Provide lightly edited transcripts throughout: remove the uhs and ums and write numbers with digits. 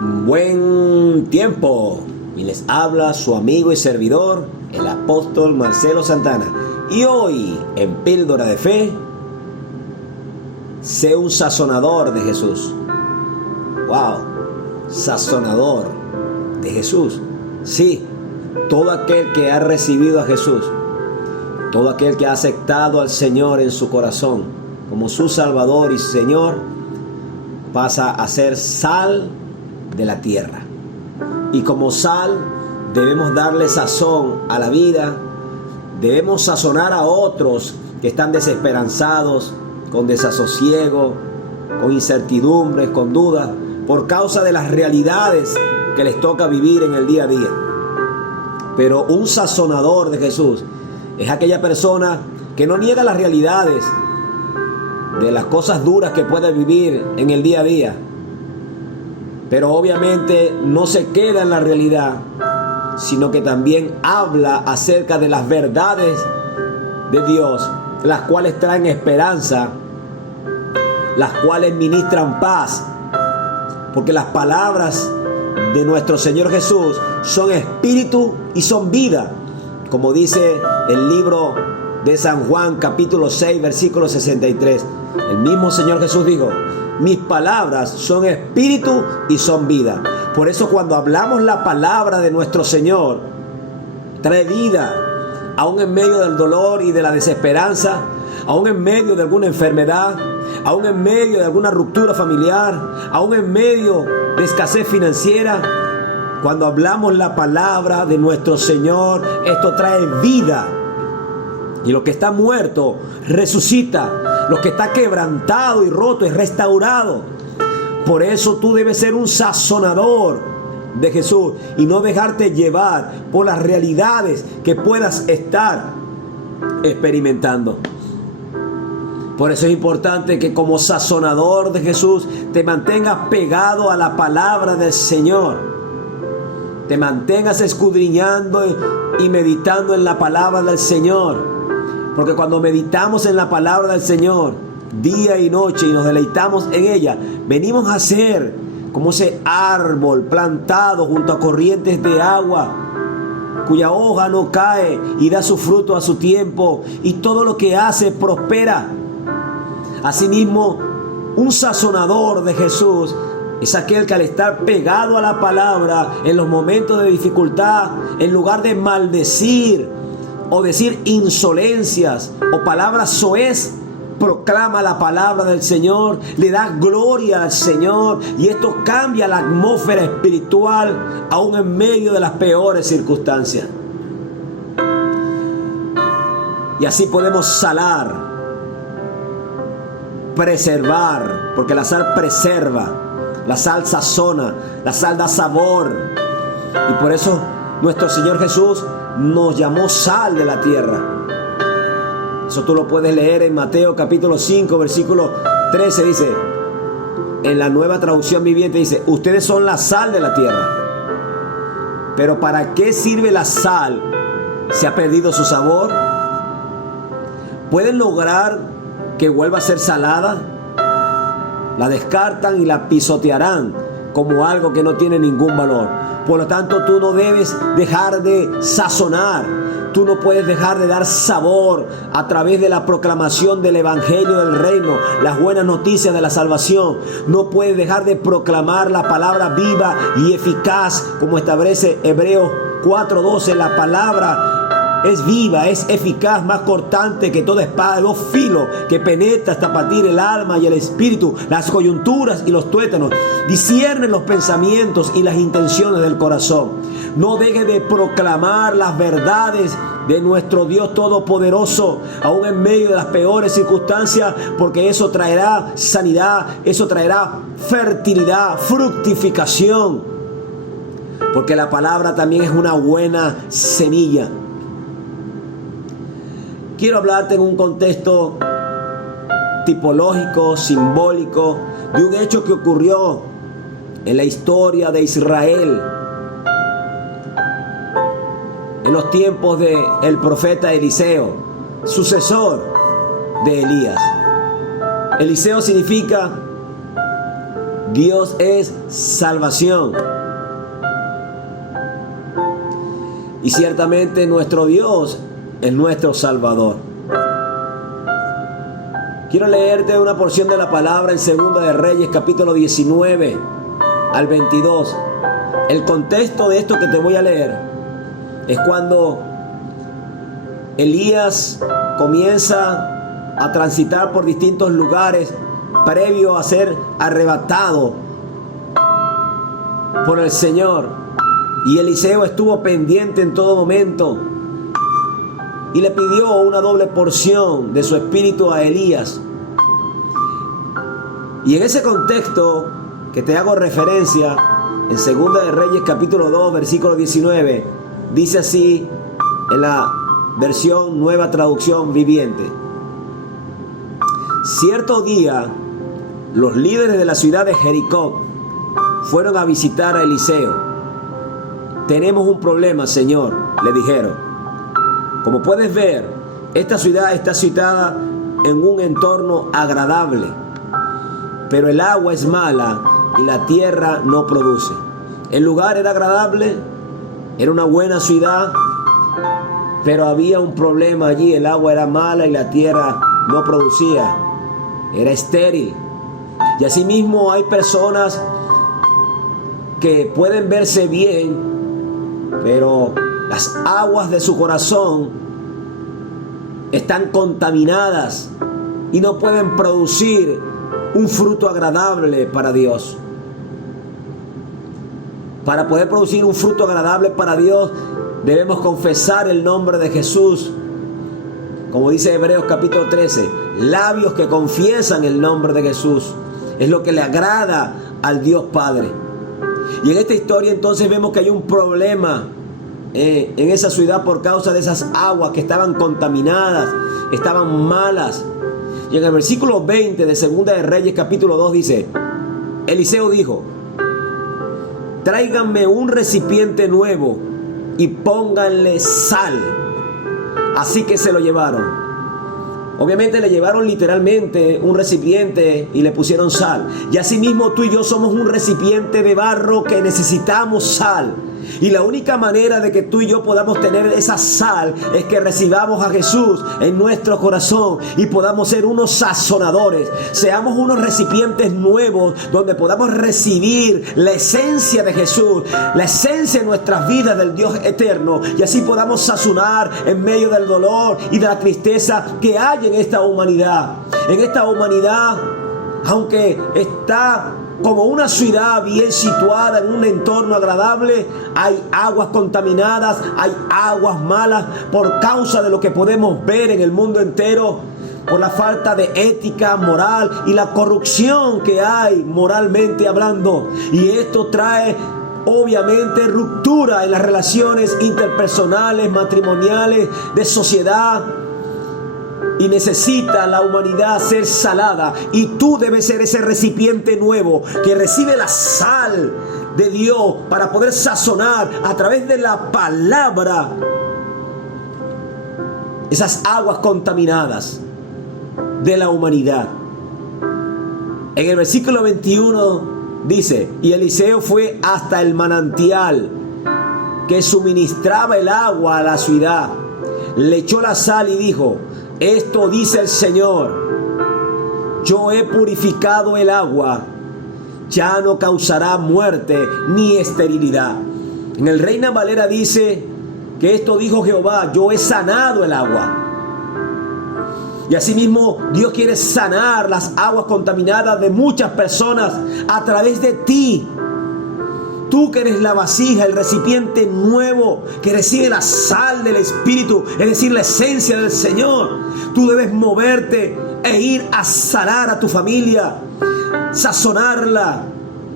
Buen tiempo, y les habla su amigo y servidor, el apóstol Marcelo Santana. Y hoy, en Píldora de Fe, sé un sazonador de Jesús. ¡Wow! Sazonador de Jesús. Sí, todo aquel que ha recibido a Jesús, todo aquel que ha aceptado al Señor en su corazón como su Salvador y Señor, pasa a ser sal de la tierra. Y como sal debemos darle sazón a la vida, debemos sazonar a otros que están desesperanzados, con desasosiego, con incertidumbres, con dudas, por causa de las realidades que les toca vivir en el día a día. Pero un sazonador de Jesús es aquella persona que no niega las realidades de las cosas duras que puede vivir en el día a día, pero obviamente no se queda en la realidad, sino que también habla acerca de las verdades de Dios, las cuales traen esperanza, las cuales ministran paz, porque las palabras de nuestro Señor Jesús son espíritu y son vida, como dice el libro de San Juan capítulo 6 versículo 63. El mismo Señor Jesús dijo: mis palabras son espíritu y son vida. Por eso cuando hablamos la palabra de nuestro Señor, trae vida, aún en medio del dolor y de la desesperanza, aún en medio de alguna enfermedad, aún en medio de alguna ruptura familiar, aún en medio de escasez financiera. Cuando hablamos la palabra de nuestro Señor, esto trae vida. Y lo que está muerto resucita, lo que está quebrantado y roto es restaurado. Por eso tú debes ser un sazonador de Jesús y no dejarte llevar por las realidades que puedas estar experimentando. Por eso es importante que como sazonador de Jesús te mantengas pegado a la palabra del Señor. Te mantengas escudriñando y meditando en la palabra del Señor. Porque cuando meditamos en la palabra del Señor día y noche y nos deleitamos en ella, venimos a ser como ese árbol plantado junto a corrientes de agua, cuya hoja no cae y da su fruto a su tiempo, y todo lo que hace prospera. Asimismo, un sazonador de Jesús es aquel que al estar pegado a la palabra en los momentos de dificultad, en lugar de maldecir o decir insolencias o palabras soez, proclama la palabra del Señor, le da gloria al Señor, y esto cambia la atmósfera espiritual aún en medio de las peores circunstancias. Y así podemos salar, preservar, porque la sal preserva, la sal sazona, la sal da sabor. Y por eso nuestro Señor Jesús nos llamó sal de la tierra. Eso tú lo puedes leer en Mateo capítulo 5 versículo 13. Dice, en la Nueva Traducción Viviente dice: ustedes son la sal de la tierra. Pero ¿para qué sirve la sal? ¿Se ha perdido su sabor? ¿Pueden lograr que vuelva a ser salada? La descartan y la pisotearán como algo que no tiene ningún valor. Por lo tanto, tú no debes dejar de sazonar. Tú no puedes dejar de dar sabor a través de la proclamación del Evangelio del Reino, las buenas noticias de la salvación. No puedes dejar de proclamar la palabra viva y eficaz, como establece Hebreos 4:12. La palabra es viva, es eficaz, más cortante que toda espada de dos filos, que penetra hasta partir el alma y el espíritu, las coyunturas y los tuétanos. Discierne los pensamientos y las intenciones del corazón. No dejes de proclamar las verdades de nuestro Dios Todopoderoso, aún en medio de las peores circunstancias, porque eso traerá sanidad, eso traerá fertilidad, fructificación. Porque la palabra también es una buena semilla. Quiero hablarte en un contexto tipológico, simbólico, de un hecho que ocurrió en la historia de Israel en los tiempos del profeta Eliseo, sucesor de Elías. Eliseo significa Dios es salvación. Y ciertamente nuestro Dios es nuestro Salvador. Quiero leerte una porción de la palabra en Segunda de Reyes, capítulo 19 al 22. El contexto de esto que te voy a leer es cuando Elías comienza a transitar por distintos lugares previo a ser arrebatado por el Señor. Y Eliseo estuvo pendiente en todo momento y le pidió una doble porción de su espíritu a Elías. Y en ese contexto que te hago referencia, en Segunda de Reyes capítulo 2, versículo 19, dice así en la versión Nueva Traducción Viviente: cierto día, los líderes de la ciudad de Jericó fueron a visitar a Eliseo. Tenemos un problema, Señor, le dijeron. Como puedes ver, esta ciudad está situada en un entorno agradable, pero el agua es mala y la tierra no produce. El lugar era agradable, era una buena ciudad, pero había un problema allí. El agua era mala y la tierra no producía, era estéril. Y asimismo hay personas que pueden verse bien, pero las aguas de su corazón están contaminadas y no pueden producir un fruto agradable para Dios. Para poder producir un fruto agradable para Dios, debemos confesar el nombre de Jesús. Como dice Hebreos capítulo 13, labios que confiesan el nombre de Jesús es lo que le agrada al Dios Padre. Y en esta historia entonces vemos que hay un problema en esa ciudad por causa de esas aguas que estaban contaminadas, estaban malas. Y en el versículo 20 de Segunda de Reyes capítulo 2 dice: Eliseo dijo: tráiganme un recipiente nuevo y pónganle sal. Así que se lo llevaron. Obviamente le llevaron literalmente un recipiente y le pusieron sal. Y asimismo tú y yo somos un recipiente de barro que necesitamos sal. Y la única manera de que tú y yo podamos tener esa sal es que recibamos a Jesús en nuestro corazón y podamos ser unos sazonadores. Seamos unos recipientes nuevos donde podamos recibir la esencia de Jesús, la esencia de nuestras vidas del Dios eterno, y así podamos sazonar en medio del dolor y de la tristeza que hay en esta humanidad. En esta humanidad, aunque está como una ciudad bien situada en un entorno agradable, hay aguas contaminadas, hay aguas malas por causa de lo que podemos ver en el mundo entero, por la falta de ética, moral y la corrupción que hay moralmente hablando. Y esto trae obviamente ruptura en las relaciones interpersonales, matrimoniales, de sociedad. Y necesita la humanidad ser salada, y tú debes ser ese recipiente nuevo que recibe la sal de Dios para poder sazonar a través de la palabra esas aguas contaminadas de la humanidad. En el versículo 21 dice: y Eliseo fue hasta el manantial que suministraba el agua a la ciudad, le echó la sal y dijo: esto dice el Señor, yo he purificado el agua, ya no causará muerte ni esterilidad. En el Reina Valera dice que esto dijo Jehová: yo he sanado el agua. Y asimismo Dios quiere sanar las aguas contaminadas de muchas personas a través de ti. Tú que eres la vasija, el recipiente nuevo que recibe la sal del Espíritu, es decir, la esencia del Señor. Tú debes moverte e ir a sanar a tu familia, sazonarla,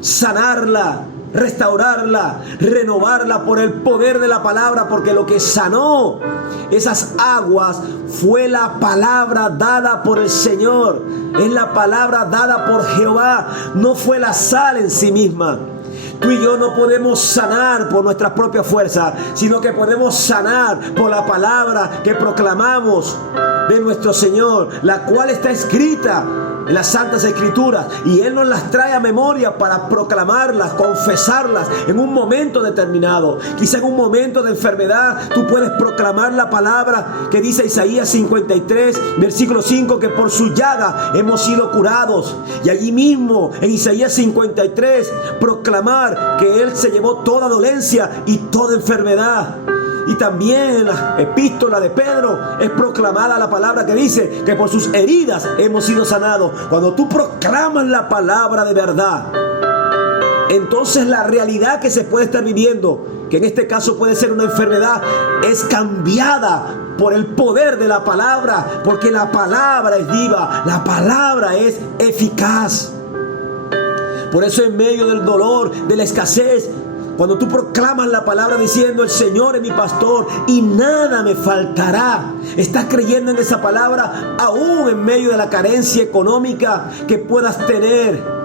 sanarla, restaurarla, renovarla por el poder de la palabra, porque lo que sanó esas aguas fue la palabra dada por el Señor, es la palabra dada por Jehová, no fue la sal en sí misma. Tú y yo no podemos sanar por nuestras propias fuerzas, sino que podemos sanar por la palabra que proclamamos de nuestro Señor, la cual está escrita en las Santas Escrituras, y Él nos las trae a memoria para proclamarlas, confesarlas en un momento determinado. Quizá en un momento de enfermedad tú puedes proclamar la palabra que dice Isaías 53, versículo 5, que por su llaga hemos sido curados. Y allí mismo en Isaías 53 proclamar que Él se llevó toda dolencia y toda enfermedad. Y también en la epístola de Pedro es proclamada la palabra que dice que por sus heridas hemos sido sanados. Cuando tú proclamas la palabra de verdad, entonces la realidad que se puede estar viviendo, que en este caso puede ser una enfermedad, es cambiada por el poder de la palabra, porque la palabra es viva, la palabra es eficaz. Por eso en medio del dolor, de la escasez, cuando tú proclamas la palabra diciendo: el Señor es mi pastor y nada me faltará, estás creyendo en esa palabra aún en medio de la carencia económica que puedas tener.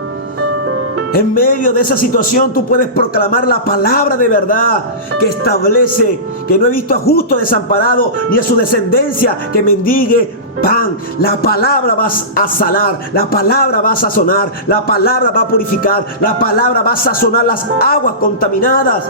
En medio de esa situación tú puedes proclamar la palabra de verdad que establece que no he visto a justo desamparado ni a su descendencia que mendigue pan. La palabra va a sanar, la palabra va a sazonar, la palabra va a purificar, la palabra va a sazonar las aguas contaminadas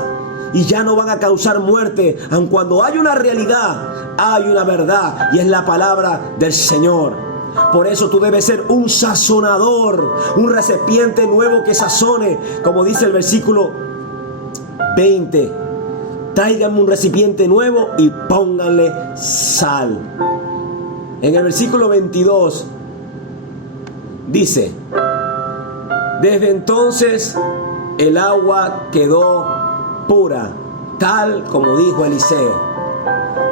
y ya no van a causar muerte. Aun cuando hay una realidad, hay una verdad, y es la palabra del Señor. Por eso tú debes ser un sazonador, un recipiente nuevo que sazone, como dice el versículo 20. Tráiganme un recipiente nuevo y pónganle sal. En el versículo 22 dice: desde entonces el agua quedó pura, tal como dijo Eliseo.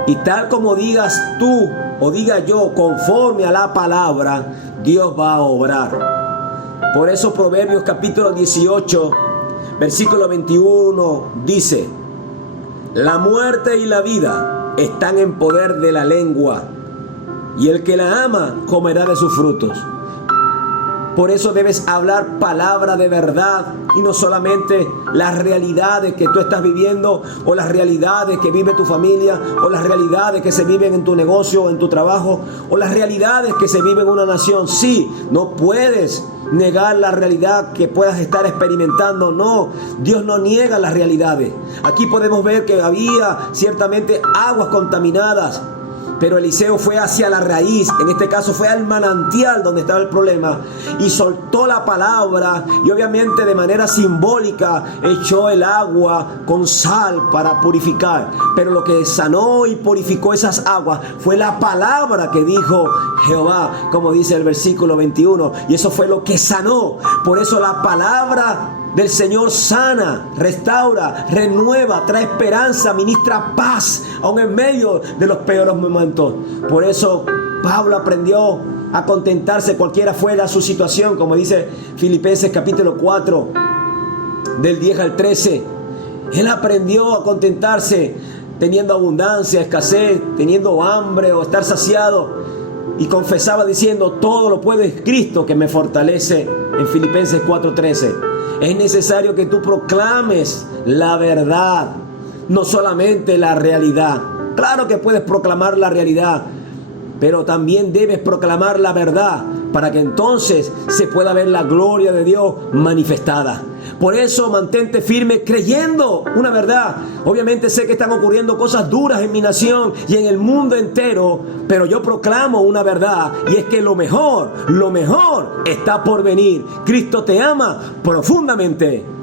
Y tal como digas tú o diga yo, conforme a la palabra, Dios va a obrar. Por eso Proverbios capítulo 18, versículo 21 dice: la muerte y la vida están en poder de la lengua, y el que la ama comerá de sus frutos. Por eso debes hablar palabra de verdad, y no solamente las realidades que tú estás viviendo, o las realidades que vive tu familia, o las realidades que se viven en tu negocio o en tu trabajo, o las realidades que se viven en una nación. Sí, no puedes negar la realidad que puedas estar experimentando. No, Dios no niega las realidades. Aquí podemos ver que había ciertamente aguas contaminadas, pero Eliseo fue hacia la raíz, en este caso fue al manantial donde estaba el problema, y soltó la palabra, y obviamente de manera simbólica echó el agua con sal para purificar. Pero lo que sanó y purificó esas aguas fue la palabra que dijo Jehová, como dice el versículo 21, y eso fue lo que sanó. Por eso la palabra del Señor sana, restaura, renueva, trae esperanza, ministra paz, aun en medio de los peores momentos. Por eso Pablo aprendió a contentarse cualquiera fuera su situación, como dice Filipenses capítulo 4, del 10 al 13. Él aprendió a contentarse teniendo abundancia, escasez, teniendo hambre o estar saciado, y confesaba diciendo: todo lo puedo en Cristo que me fortalece, en Filipenses 4:13. Es necesario que tú proclames la verdad, no solamente la realidad. Claro que puedes proclamar la realidad, pero también debes proclamar la verdad, para que entonces se pueda ver la gloria de Dios manifestada. Por eso mantente firme creyendo una verdad. Obviamente sé que están ocurriendo cosas duras en mi nación y en el mundo entero, pero yo proclamo una verdad, y es que lo mejor está por venir. Cristo te ama profundamente.